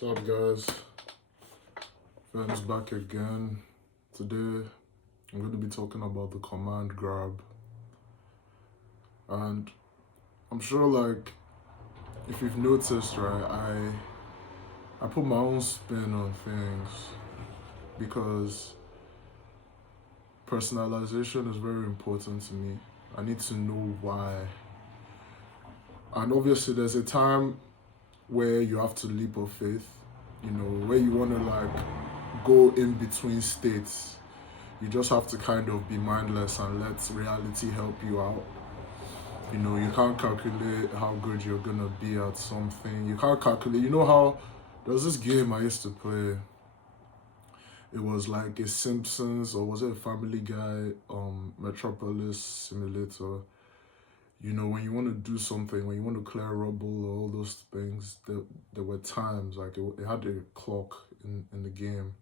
What's up, guys? FEMZ back again. Today, I'm going to be talking about the command grab. And I'm sure, if you've noticed, right, I put my own spin on things because personalization is very important to me. I need to know why. And obviously, there's a time where you have to leap of faith, where you want to go in between states. You just have to kind of be mindless and let reality help you out. You can't calculate how good you're gonna be at something. You can't calculate. How there was this game I used to play. It was like a Simpsons, or was it a Family Guy Metropolis simulator. When you want to do something, when you want to clear rubble or all those things, there were times it had a clock in the game,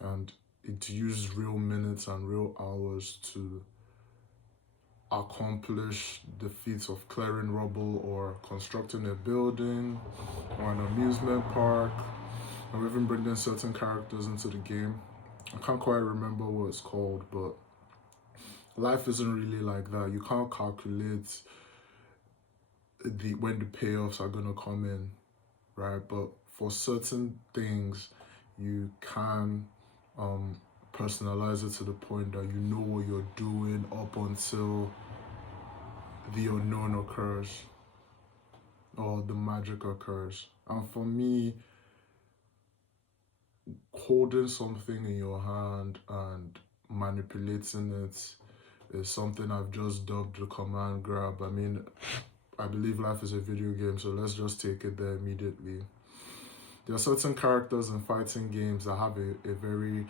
and it used real minutes and real hours to accomplish the feats of clearing rubble or constructing a building or an amusement park or even bringing certain characters into the game. I can't quite remember what it's called, but life isn't really like that. You can't calculate when the payoffs are gonna come in, right? But for certain things, you can personalize it to the point that you know what you're doing up until the unknown occurs or the magic occurs. And for me, holding something in your hand and manipulating it is something I've just dubbed the command grab. I believe life is a video game, so let's just take it there immediately. There are certain characters in fighting games that have a very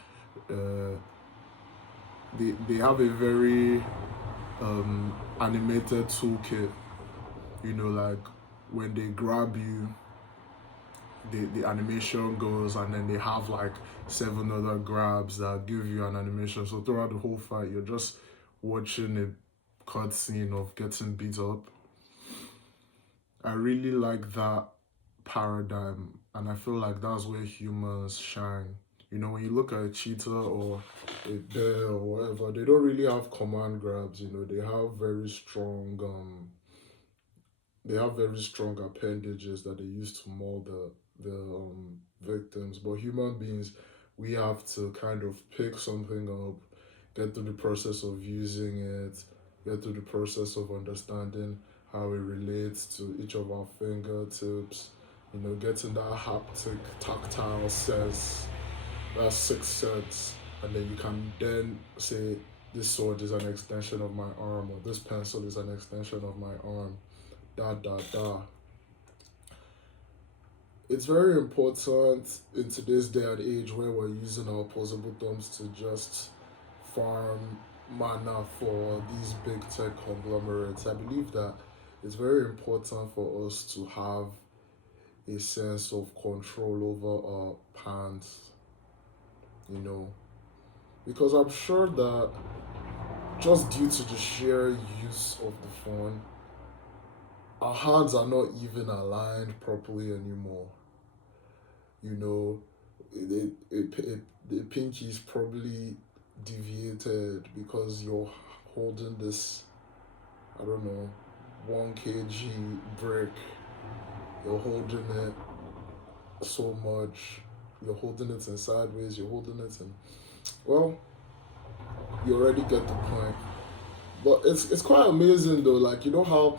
they have a very animated toolkit. Like when they grab you, the animation goes, and then they have like 7 other grabs that give you an animation. So throughout the whole fight, you're just watching a cutscene of getting beat up. I really like that paradigm, and I feel like that's where humans shine. When you look at a cheetah or a bear or whatever, they don't really have command grabs. They have very strong appendages that they use to maul the victims. But human beings, we have to kind of pick something up, get through the process of using it, get through the process of understanding how it relates to each of our fingertips, getting that haptic, tactile sense, that sixth sense, and then you can then say, this sword is an extension of my arm, or this pencil is an extension of my arm, da. It's very important in today's day and age where we're using our opposable thumbs to just farm mana for these big tech conglomerates. I believe that it's very important for us to have a sense of control over our pants, because I'm sure that just due to the sheer use of the phone, our hands are not even aligned properly anymore. The pinky is probably deviated because you're holding this, I don't know, 1 kg brick. You're holding it so much. You're holding it in sideways. You're holding it in. Well, you already get the point. But it's quite amazing though. How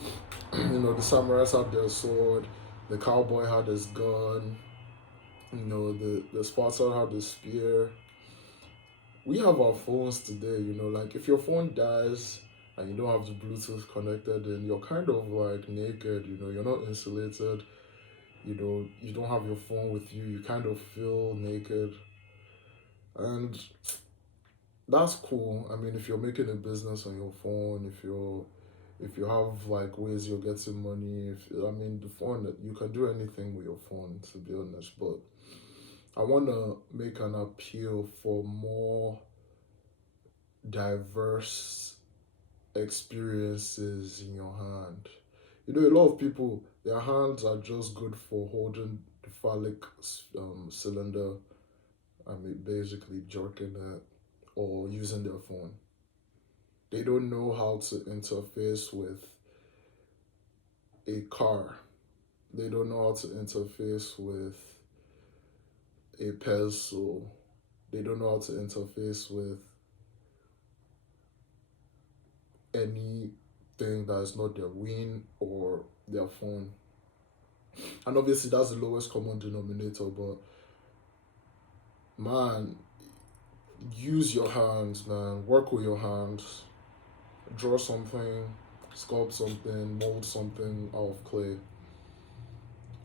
the samurais had their sword, the cowboy had his gun, the Spartan had the spear. We have our phones today, if your phone dies and you don't have the Bluetooth connected, then you're kind of like naked, you're not insulated, you don't have your phone with you, you kind of feel naked. And that's cool. If you're making a business on your phone, if you have ways you're getting money, the phone, you can do anything with your phone, to be honest. But I want to make an appeal for more diverse experiences in your hand. A lot of people, their hands are just good for holding the phallic cylinder. I mean, basically jerking it or using their phone. They don't know how to interface with a car. They don't know how to interface with a pencil. They don't know how to interface with anything that is not their wing or their phone. And obviously that's the lowest common denominator, but man, use your hands, man. Work with your hands. Draw something, sculpt something, mold something out of clay.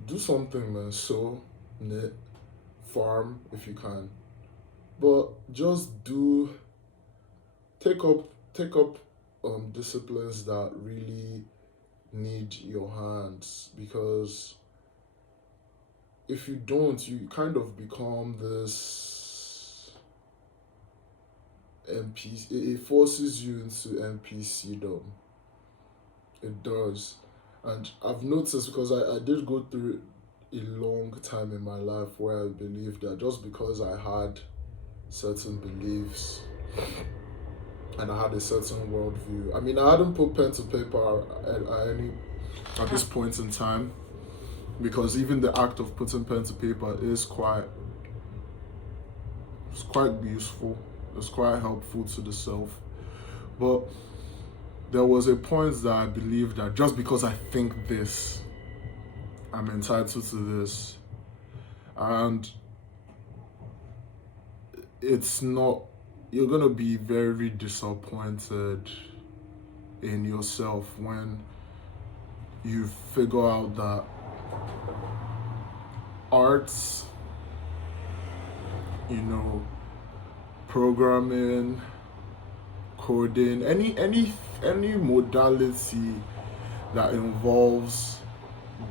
Do something, man. Sew, knit, farm if you can. But just take up disciplines that really need your hands, because if you don't, you kind of become this NPC. It forces you into NPCdom. It does. And I've noticed, because I did go through a long time in my life where I believed that just because I had certain beliefs and I had a certain worldview. I mean, I hadn't put pen to paper at this point in time, because even the act of putting pen to paper is quite useful. It's quite helpful to the self. But there was a point that I believed that just because I think this, I'm entitled to this. And it's not, you're gonna be very disappointed in yourself when you figure out that arts, programming, coding, any modality that involves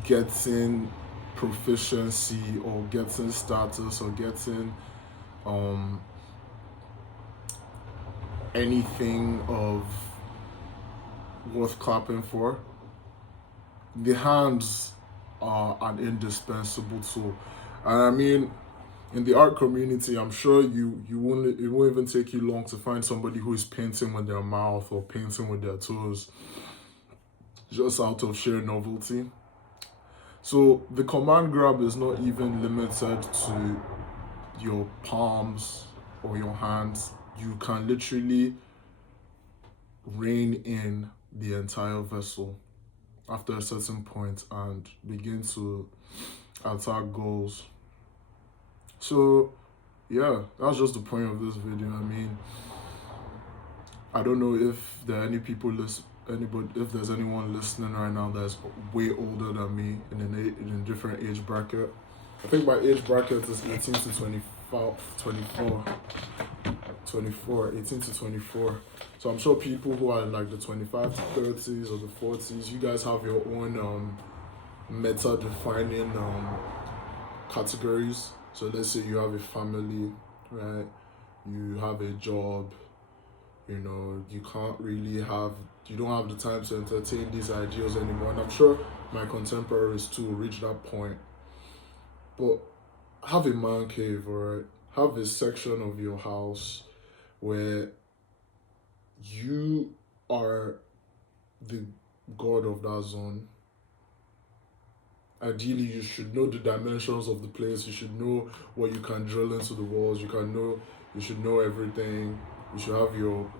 getting proficiency or getting status or getting anything of worth clapping for, the hands are an indispensable tool. And I mean, in the art community, I'm sure it won't even take you long to find somebody who is painting with their mouth or painting with their toes, just out of sheer novelty. So the command grab is not even limited to your palms or your hands. You can literally rein in the entire vessel after a certain point and begin to attack goals. So yeah, that's just the point of this video. I mean, I don't know if there are if there's anyone listening right now that's way older than me in a different age bracket. I think my age bracket is 18 to 18 to 24. So I'm sure people who are in like the 25 to 30s or the 40s, you guys have your own meta defining categories. So let's say you have a family, right? You have a job, you don't have the time to entertain these ideals anymore. And I'm sure my contemporaries too reach that point. But have a man cave, alright? Have a section of your house where you are the god of that zone. Ideally, you should know the dimensions of the place. You should know what you can drill into the walls. You should know everything. You should have your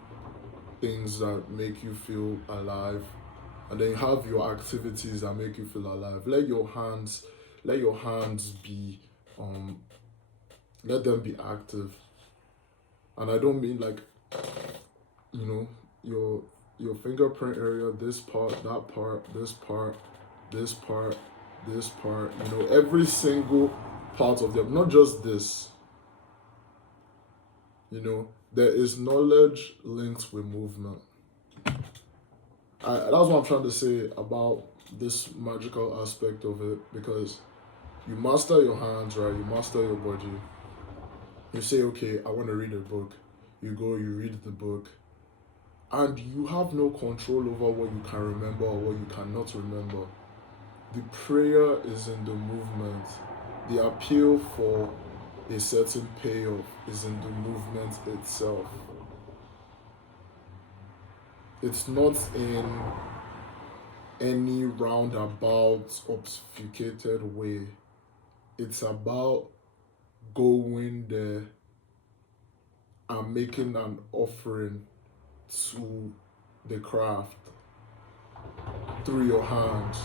things that make you feel alive. And then you have your activities that make you feel alive. Let your hands be, let them be active. And I don't mean like, your fingerprint area, this part, that part, this part, this part, this part, every single part of them, not just this. There is knowledge linked with movement. That's what I'm trying to say about this magical aspect of it, because you master your hands, right? You master your body. You say, okay, I want to read a book. You go, you read the book. And you have no control over what you can remember or what you cannot remember. The prayer is in the movement. The appeal for a certain payoff is in the movement itself. It's not in any roundabout, obfuscated way. It's about going there and making an offering to the craft through your hands.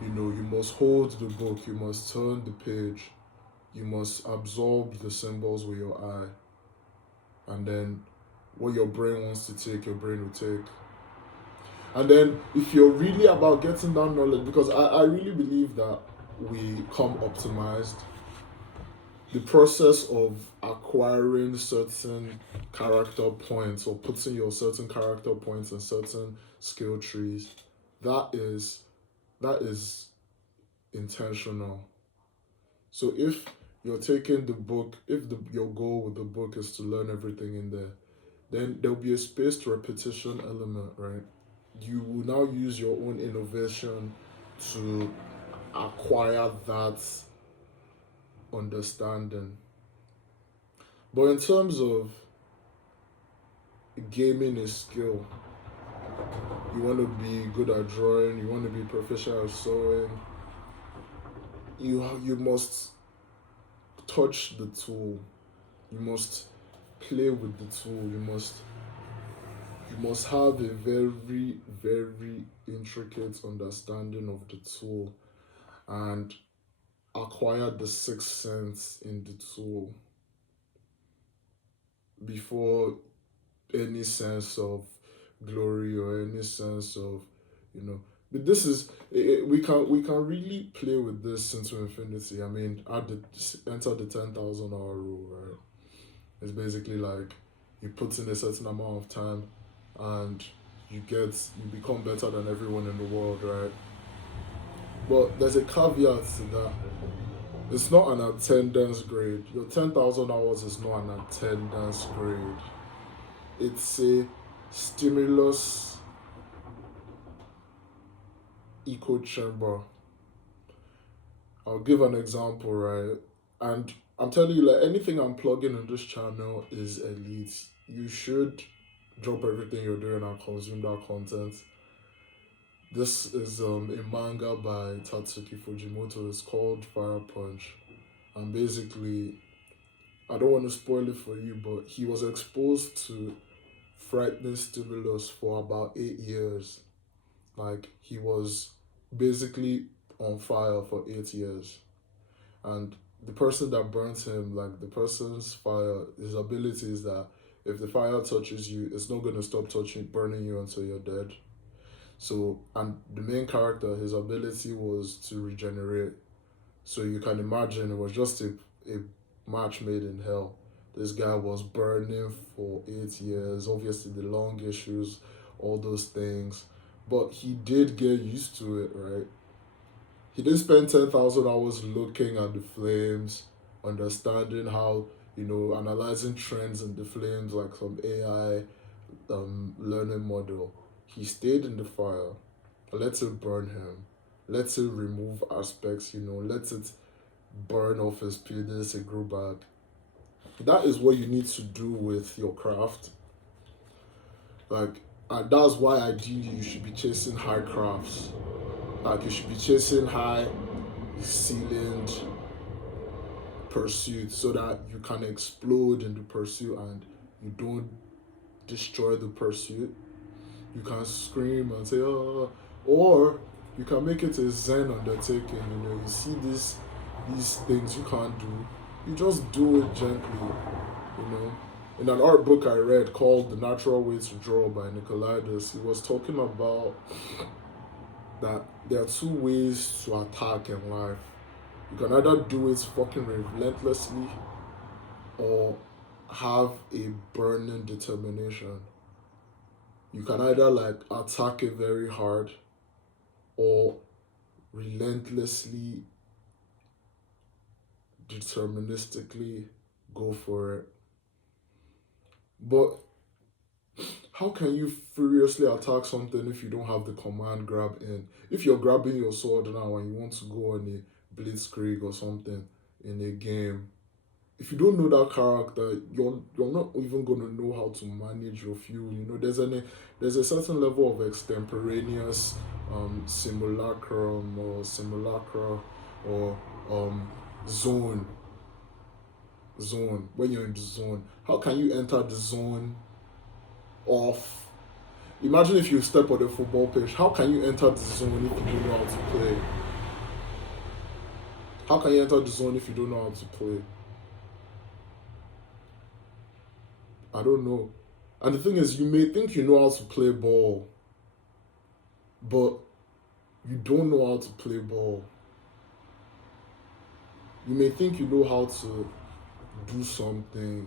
You know, you must hold the book, you must turn the page, you must absorb the symbols with your eye, and then what your brain wants to take, your brain will take. And then if you're really about getting that knowledge, because I really believe that we come optimized, the process of acquiring certain character points or putting your certain character points in certain skill trees, that is that is intentional. So if you're taking the book, if your goal with the book is to learn everything in there, then there'll be a spaced repetition element, right? You will now use your own innovation to acquire that understanding. But in terms of gaming a skill, you want to be good at drawing, you want to be proficient at sewing, you must touch the tool, you must play with the tool, you must have a very, very intricate understanding of the tool and acquire the sixth sense in the tool before any sense of glory or any sense of, you know. But this is we can really play with this into infinity. I mean, enter the 10,000 hour rule, right? It's basically like you put in a certain amount of time and you become better than everyone in the world, right? But there's a caveat to that. It's not an attendance grade. Your 10,000 hours is not an attendance grade. It's a stimulus echo chamber. I'll give an example, right? And I'm telling you, like anything I'm plugging in this channel is elite. You should drop everything you're doing and consume that content. This is a manga by Tatsuki Fujimoto. It's called Fire Punch. And basically, I don't want to spoil it for you, but he was exposed to frightening stimulus for about 8 years. Like he was basically on fire for 8 years. And the person that burns him, like the person's fire, his ability is that if the fire touches you, it's not gonna stop touching burning you until you're dead. So and the main character, his ability was to regenerate. So you can imagine it was just a match made in hell. This guy was burning for 8 years, obviously the long issues, all those things. But he did get used to it, right? He didn't spend 10,000 hours looking at the flames, understanding how, analyzing trends in the flames like some AI learning model. He stayed in the fire, let it burn him, let it remove aspects, let it burn off his penis and grow back. That is what you need to do with your craft. Like, and that's why ideally you should be chasing high crafts. Like, you should be chasing high ceilinged pursuit so that you can explode in the pursuit and you don't destroy the pursuit. You can scream and say, oh, or you can make it a Zen undertaking. You see these things you can't do, you just do it gently. You know, in an art book I read called "The Natural Way to Draw" by Nicolaides, he was talking about that there are two ways to attack in life. You can either do it fucking relentlessly or have a burning determination. You can either like attack it very hard or relentlessly, deterministically go for it. But how can you furiously attack something if you don't have the command grab in? If you're grabbing your sword now and you want to go on a blitzkrieg or something in a game, if you don't know that character, you're not even gonna know how to manage your fuel. There's a certain level of extemporaneous simulacrum or simulacra or um zone when you're in the zone. How can you enter the zone off? Imagine if you step on the football pitch. How can you enter the zone if you don't know how to play? How can you enter the zone if you don't know how to play? I don't know. And the thing is, you may think you know how to play ball, but you don't know how to play ball. You may think you know how to do something,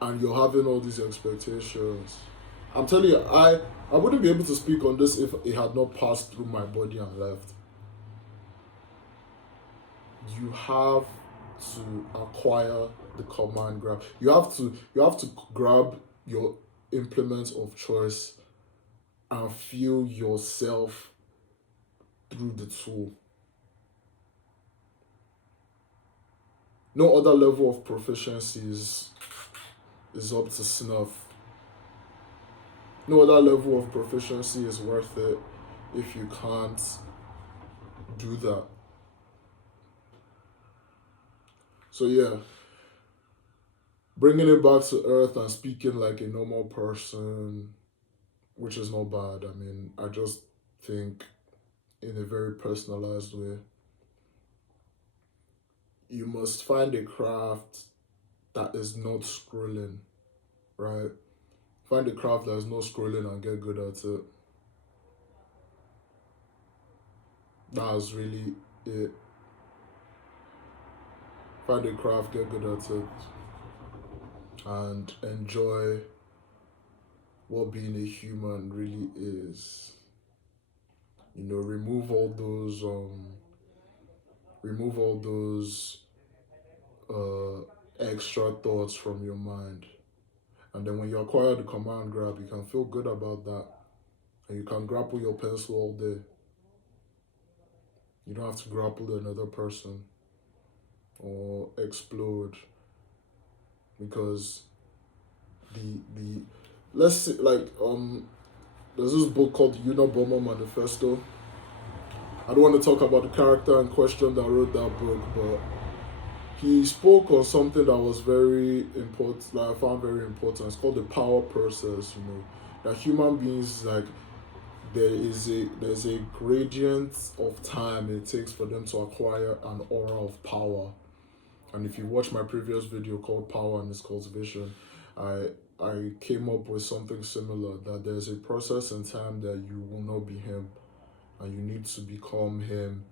and you're having all these expectations. I'm telling you, I wouldn't be able to speak on this if it had not passed through my body and left. You have to acquire the command grab. You have to grab your implements of choice and feel yourself through the tool. No other level of proficiency is up to snuff. No other level of proficiency is worth it if you can't do that. So yeah, bringing it back to earth and speaking like a normal person, which is not bad. I mean, I just think in a very personalized way, you must find a craft that is not scrolling, right? Find a craft that is not scrolling and get good at it. That's really it. Find a craft, get good at it, and enjoy what being a human really is. Remove all those extra thoughts from your mind. And then when you acquire the command grab, you can feel good about that. And you can grapple your pencil all day. You don't have to grapple another person or explode, because the let's say, like, there's this book called the Unabomber Manifesto. I don't want to talk about the character in question that wrote that book, but he spoke on something that was very important, that I found very important. It's called the power process. That human beings, like, there's a gradient of time it takes for them to acquire an aura of power. And if you watch my previous video called Power and its Cultivation, I came up with something similar, that there's a process in time that you will not be him, and you need to become him,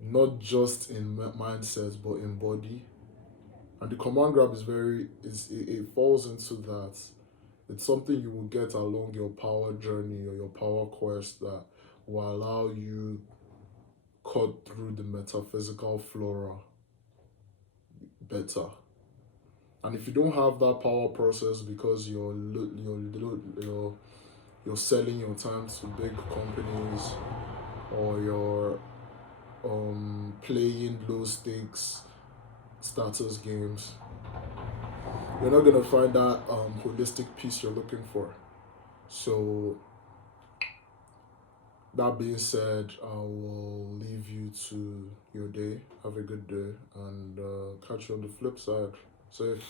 not just in mindsets but in body. And the command grab it falls into that. It's something you will get along your power journey or your power quest that will allow you cut through the metaphysical flora better. And if you don't have that power process because you're selling your time to big companies, or you're playing low stakes status games, you're not gonna find that holistic peace you're looking for. So that being said, I will leave you to your day. Have a good day, and catch you on the flip side. Safe.